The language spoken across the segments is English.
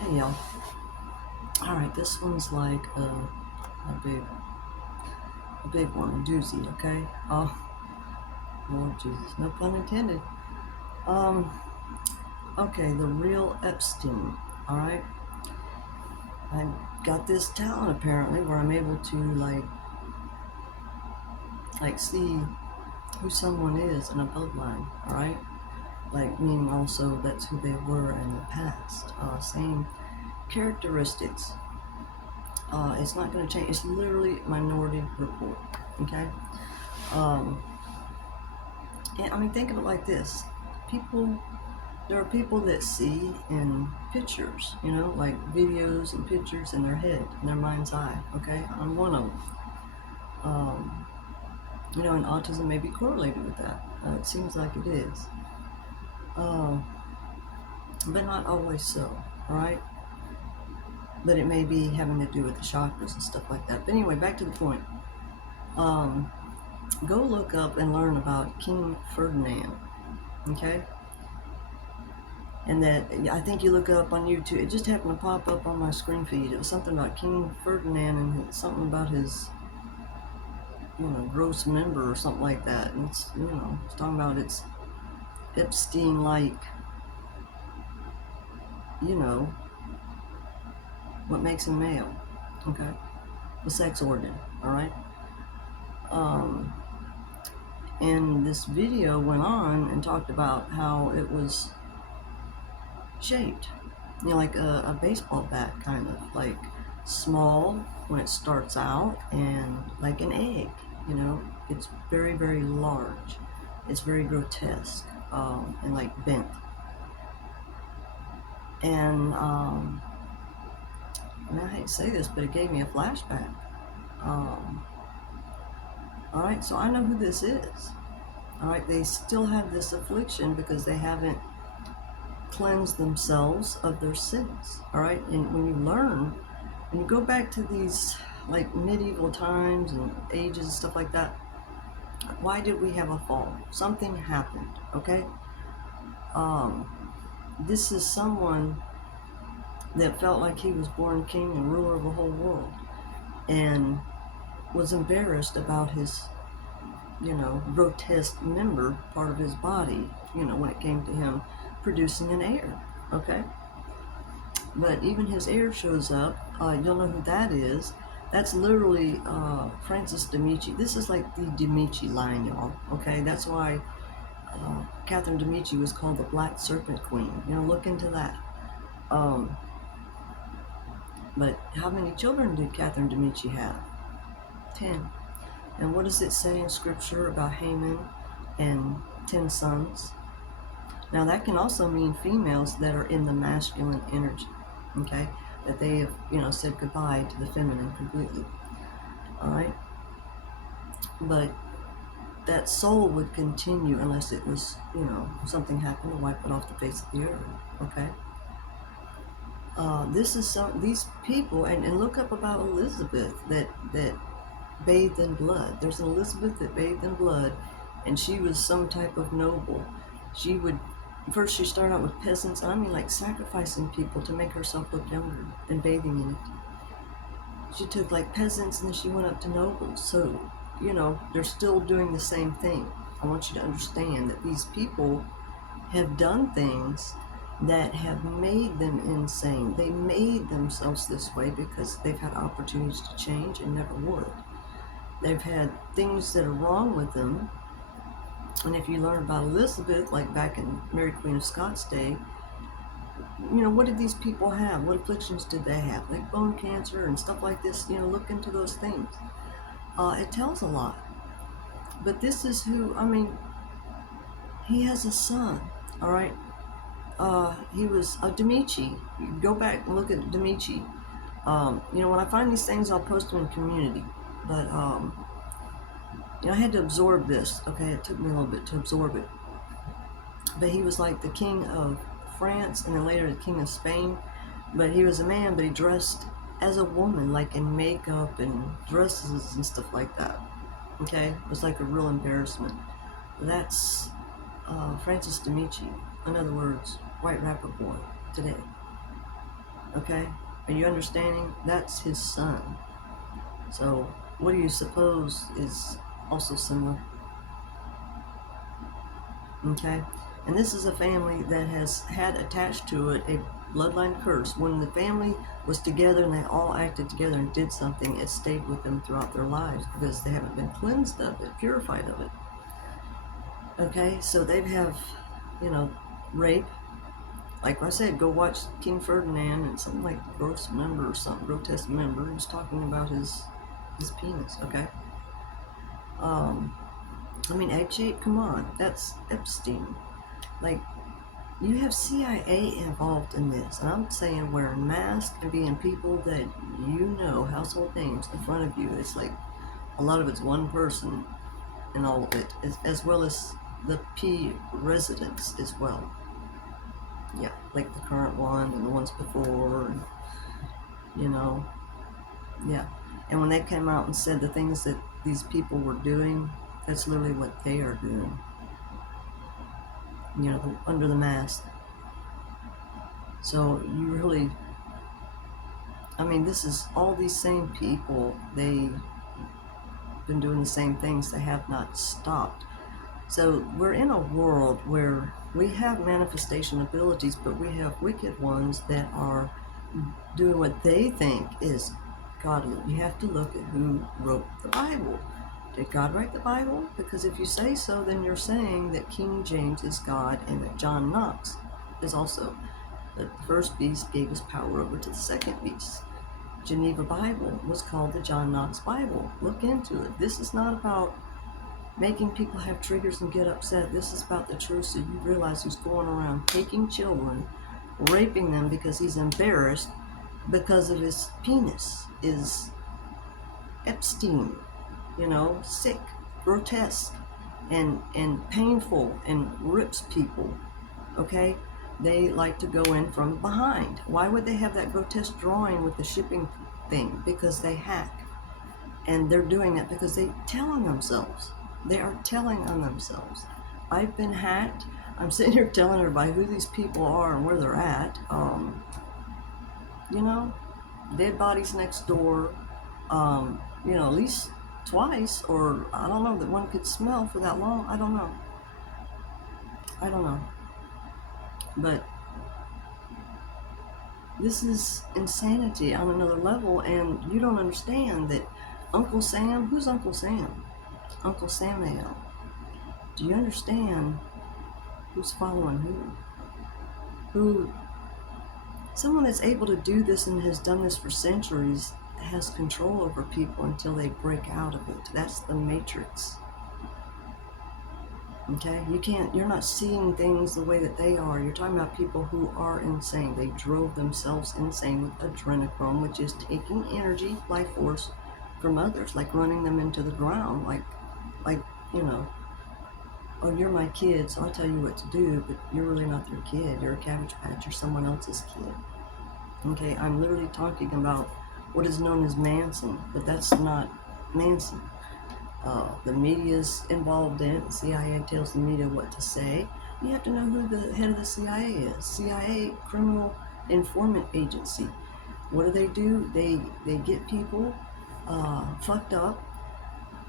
Hey y'all. Alright, this one's like a big one, a doozy, okay? Oh, Lord Jesus, no pun intended. Um, okay, the real Epstein, alright? I got this talent apparently where I'm able to like see who someone is in a bloodline, alright? Like meaning also that's who they were in the past. Same characteristics. It's not going to change. It's literally Minority Report, okay? Um, and I mean, think of it like this: there are people that see in pictures, like videos and pictures in their head, in their mind's eye. Okay, I'm one of them. Um, and autism may be correlated with that. It seems like it is, uh, but not always so. All right, but it may be having to do with the chakras and stuff like that. But anyway, back to the point. Um, Go look up and learn about King Ferdinand. Okay. And that, I think you look up on YouTube, it just happened to pop up on my screen feed. It was something about King Ferdinand and something about his, gross member or something like that. And it's talking about it's Epstein like, you know, what makes him male. Okay. The sex organ. All right. Um, and this video went on and talked about how it was shaped, like a baseball bat, kind of like small when it starts out and like an egg. It's very, very large. It's very grotesque, and like bent. And I hate to say this, but it gave me a flashback. All right, so I know who this is. All right, they still have this affliction because they haven't cleansed themselves of their sins. All right, and when you go back to these like medieval times and ages and stuff like that, why did we have a fall? Something happened. Okay. um, this is someone that felt like he was born king and ruler of the whole world, and was embarrassed about his grotesque member, part of his body, when it came to him producing an heir. Okay. But even his heir shows up. You'll know who that is. That's literally Francis de Medici. This is like the de Medici line, y'all. Okay, that's why Catherine de Medici was called the Black Serpent Queen. Look into that. But how many children did Catherine de Medici have? 10. And what does it say in Scripture about Haman and 10 sons? Now that can also mean females that are in the masculine energy. Okay, that they have said goodbye to the feminine completely. All right, but that soul would continue unless it was something happened to wipe it off the face of the earth. Okay. These people, and look up about Elizabeth that bathed in blood. There's an Elizabeth that bathed in blood, and she was some type of noble. First she started out with peasants, and I mean like sacrificing people to make herself look younger and bathing in it. She took like peasants and then she went up to nobles. So, they're still doing the same thing. I want you to understand that these people have done things that have made them insane. They made themselves this way because they've had opportunities to change and never would. They've had things that are wrong with them. And if you learn about Elizabeth, like back in Mary Queen of Scots' day, what did these people have? What afflictions did they have? Like bone cancer and stuff like this. Look into those things. It tells a lot. But this is he has a son, all right? He was a Demichi. Go back and look at Demichi. When I find these things, I'll post them in community. But, I had to absorb this. Okay, it took me a little bit to absorb it. But he was like the king of France and then later the king of Spain. But he was a man, but he dressed as a woman, like in makeup and dresses and stuff like that. Okay, it was like a real embarrassment. That's Francis de Medici. In other words, white rapper boy today. Okay? Are you understanding? That's his son. So, what do you suppose is also similar? Okay? And this is a family that has had attached to it a bloodline curse. When the family was together and they all acted together and did something, it stayed with them throughout their lives because they haven't been cleansed of it, purified of it. Okay? So they have, rape. Like I said, go watch King Ferdinand and something like Gross Member or something, Grotesque Member. He's talking about his penis, okay? Egg shape, come on. That's Epstein. Like, you have CIA involved in this. And I'm saying wearing masks and being people that household names in front of you. It's like a lot of it's one person in all of it, as well as the P residents as well. Yeah, like the current one and the ones before, and, yeah. And when they came out and said the things that these people were doing, that's literally what they are doing. Under the mask. So you really, this is all these same people. They've been doing the same things. They have not stopped. So we're in a world where we have manifestation abilities, but we have wicked ones that are doing what they think is godly. You have to look at who wrote the Bible. Did God write the Bible? Because if you say so, then you're saying that King James is God and that John Knox is also. The first beast gave his power over to the second beast. Geneva Bible was called the John Knox Bible. Look into it. This is not about making people have triggers and get upset. This is about the truth, so you realize who's going around taking children, raping them because he's embarrassed because of his penis is Epstein, sick, grotesque, and painful, and rips people, okay? They like to go in from behind. Why would they have that grotesque drawing with the shipping thing? Because they hack. And they're doing it because they tell on themselves. They are telling on themselves. I've been hacked. I'm sitting here telling everybody who these people are and where they're at. Dead bodies next door. At least twice, or I don't know that one could smell for that long. I don't know. But this is insanity on another level, and you don't understand that Uncle Sam, who's Uncle Sam? Uncle Samuel. Do you understand who's following who? Someone that's able to do this and has done this for centuries has control over people until they break out of it. That's the matrix. Okay? You're not seeing things the way that they are. You're talking about people who are insane. They drove themselves insane with adrenochrome, which is taking energy, life force, from others, like running them into the ground, like, oh, you're my kid, so I'll tell you what to do, but you're really not their kid. You're a Cabbage Patch. You're someone else's kid. Okay? I'm literally talking about what is known as Manson, but that's not Manson. The media's involved in it. The CIA tells the media what to say. You have to know who the head of the CIA is. CIA, Criminal Informant Agency. What do? They get people fucked up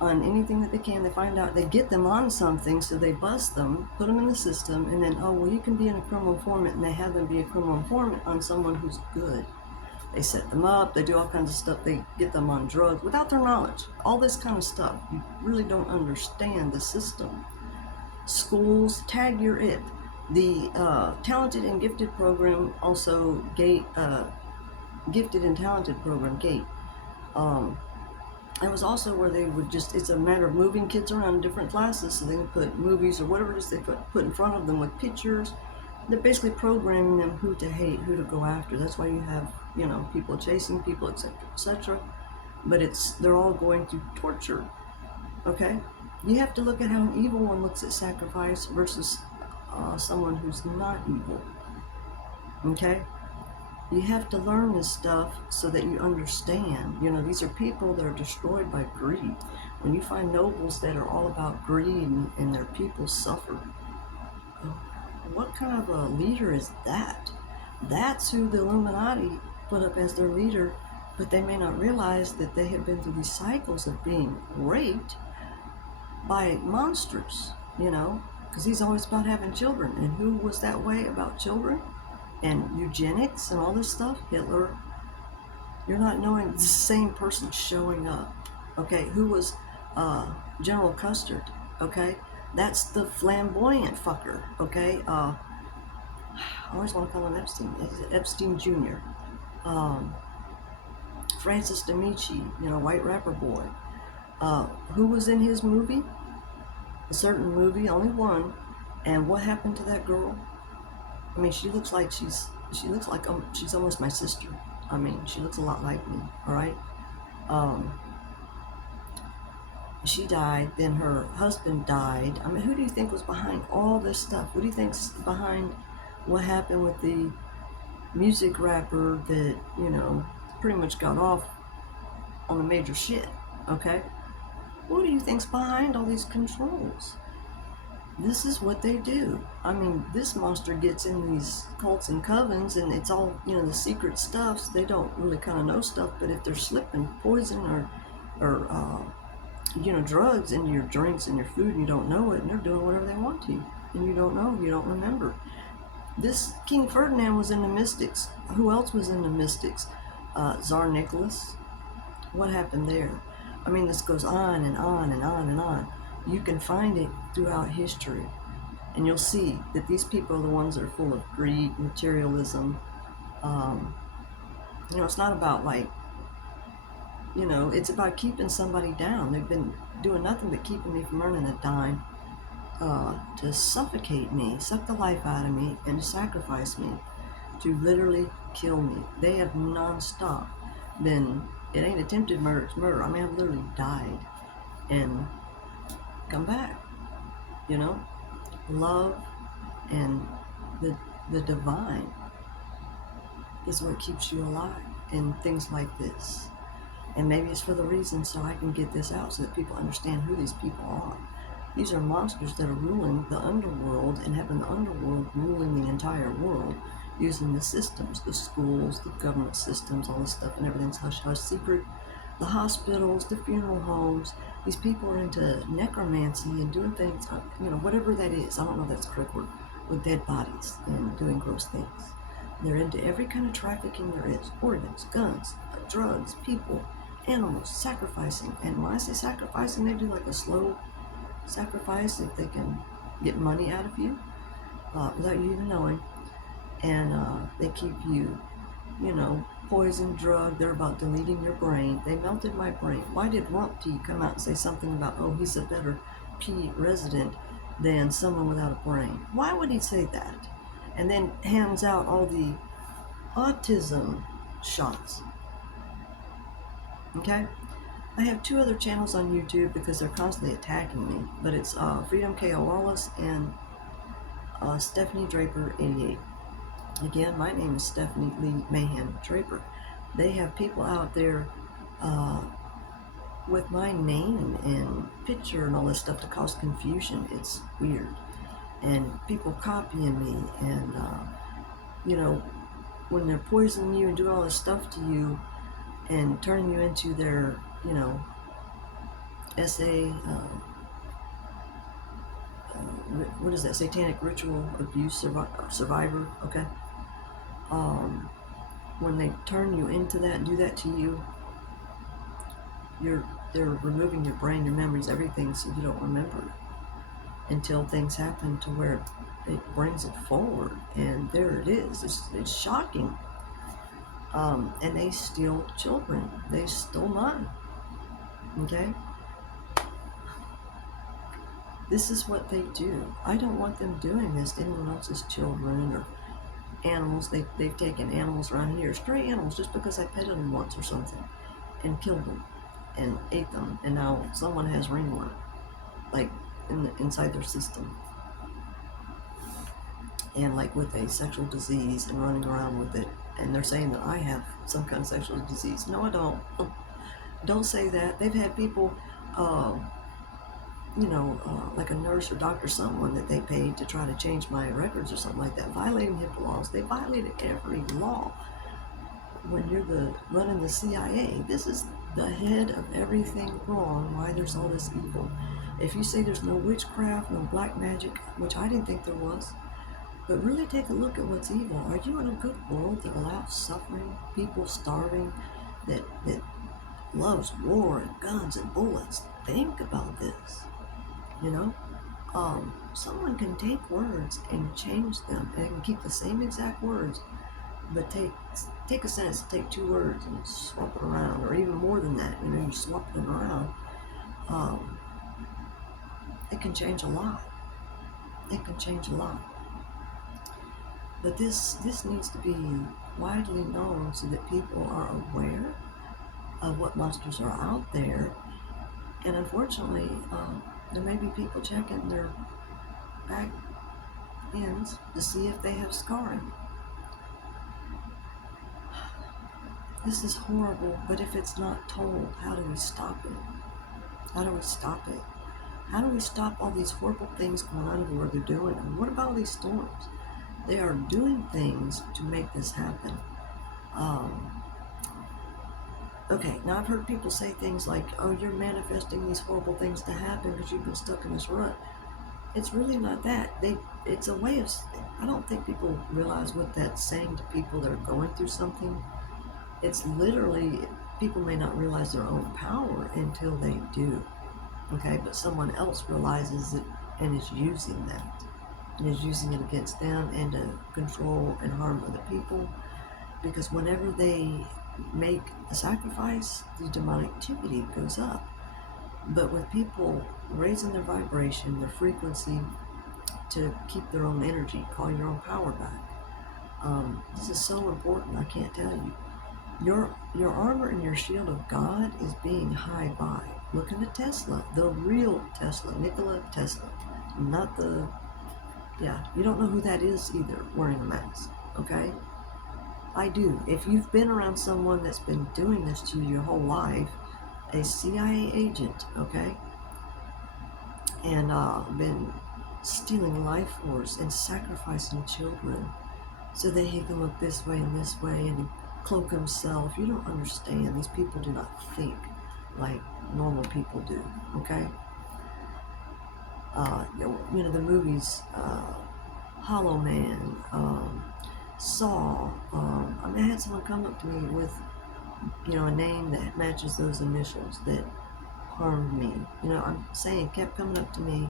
on anything that they can. They find out, they get them on something, so they bust them, put them in the system, and then, oh, well, you can be in a criminal informant, and they have them be a criminal informant on someone who's good. They set them up, they do all kinds of stuff, they get them on drugs without their knowledge. All this kind of stuff. You really don't understand the system. Schools, tag your it. The Talented and Gifted program, also Gate, Gifted and Talented program, Gate. It was also where they would it's a matter of moving kids around in different classes, so they can put movies or whatever it is they put in front of them with pictures. They're basically programming them who to hate, who to go after. That's why you have, people chasing people, etc., etc. But they're all going through torture, okay? You have to look at how an evil one looks at sacrifice versus someone who's not evil, okay? You have to learn this stuff so that you understand. These are people that are destroyed by greed. When you find nobles that are all about greed and their people suffer, what kind of a leader is that? That's who the Illuminati put up as their leader, but they may not realize that they have been through these cycles of being raped by monsters, because he's always about having children. And who was that way about children and eugenics and all this stuff? Hitler. You're not knowing the same person showing up. Okay, who was General Custard? Okay, that's the flamboyant fucker. Okay, I always want to call him Epstein. Epstein Jr. Francis D'Amici, white rapper boy. Who was in his movie? A certain movie, only one. And what happened to that girl? I mean, she looks like she's almost my sister. I mean, she looks a lot like me. All right. She died. Then her husband died. I mean, who do you think was behind all this stuff? What do you think's behind what happened with the music rapper that pretty much got off on the major shit? Okay. What do you think's behind all these controls? This is what they do. I mean, this monster gets in these cults and covens, and it's all, the secret stuff. So they don't really kind of know stuff, but if they're slipping poison or drugs into your drinks and your food, and you don't know it, and they're doing whatever they want to, and you don't know, you don't remember. This King Ferdinand was in the mystics. Who else was in the mystics? Tsar Nicholas. What happened there? I mean, this goes on and on and on and on. You can find it throughout history, and you'll see that these people are the ones that are full of greed, materialism. It's not about it's about keeping somebody down. They've been doing nothing but keeping me from earning a dime, to suffocate me, suck the life out of me, and to sacrifice me, to literally kill me. They have nonstop been, it ain't attempted murder, it's murder. I mean, I've literally died and come back. Love and the divine is what keeps you alive in things like this. And maybe it's for the reason so I can get this out so that people understand who these people are. These are monsters that are ruling the underworld and having the underworld ruling the entire world, using the systems, the schools, the government systems, all this stuff, and everything's hush-hush secret. The hospitals, the funeral homes, these people are into necromancy and doing things, whatever that is. I don't know if that's a correct word, with dead bodies and doing gross things. They're into every kind of trafficking there is. Organs, guns, drugs, people, animals, sacrificing. And when I say sacrificing, they do like a slow sacrifice if they can get money out of you without you even knowing. And they keep you, poison, drug. They're about deleting your brain. They melted my brain. Why did Rump T come out and say something about, oh, he's a better P resident than someone without a brain? Why would he say that? And then hands out all the autism shots. Okay? I have 2 other channels on YouTube because they're constantly attacking me. But it's Freedom K.O. Wallace and Stephanie Draper 88. Again, my name is Stephanie Lee Mayhem Draper. They have people out there with my name and picture and all this stuff to cause confusion. It's weird. And people copying me and, when they're poisoning you and doing all this stuff to you and turning you into their, what is that, satanic ritual abuse survivor, okay? When they turn you into that and do that to you, they're removing your brain, your memories, everything, so you don't remember it until things happen to where it brings it forward, and there it is. It's shocking. And they steal children. They stole mine. Okay? This is what they do. I don't want them doing this to anyone else's children or animals. They've taken animals around here, stray animals, just because I petted them once or something, and killed them and ate them, and now someone has ringworm, inside their system, and with a sexual disease and running around with it, and they're saying that I have some kind of sexual disease. No, I don't. Don't say that. They've had people, like a nurse or doctor, someone that they paid to try to change my records or something like that, violating HIPAA laws. They violated every law. when you're the running the CIA, this is the head of everything wrong, why there's all this evil. If you say there's no witchcraft, no black magic, which I didn't think there was, but really take a look at what's evil. Are you in a good world that allows suffering, people starving, that loves war and guns and bullets? Think about this, you know? Someone can take words and change them and can keep the same exact words, but take a sentence, take two words and swap it around, or even more than that. You know, you swap them around. Um, it can change a lot. It can change a lot. But this needs to be widely known so that people are aware of what monsters are out there. And unfortunately, there may be people checking their back ends to see if they have scarring. This is horrible, but if it's not told, how do we stop it? How do we stop it? How do we stop all these horrible things going on where they're doing? And what about all these storms? They are doing things to make this happen. Okay, now I've heard people say things like, oh, you're manifesting these horrible things to happen because you've been stuck in this rut. It's really not that. It's a way of, I don't think people realize what that's saying to people that are going through something. It's literally, people may not realize their own power until they do. Okay, but someone else realizes it and is using that. And is using it against them and to control and harm other people. Because whenever they make a sacrifice, the demonic activity goes up. But with people raising their vibration, their frequency to keep their own energy, call your own power back. This is so important, I can't tell you. Your armor and your shield of God is being high by. Look into Tesla, the real Tesla, Nikola Tesla, not the, yeah, you don't know who that is either, wearing a mask, okay? I do. If you've been around someone that's been doing this to you your whole life, a CIA agent, okay, and been stealing life force and sacrificing children so that he can look this way and cloak himself. You don't understand. These people do not think like normal people do, okay? You know, the movies, Hollow Man, Saw. I mean, I had someone come up to me with, you know, a name that matches those initials that harmed me. You know, I'm saying, kept coming up to me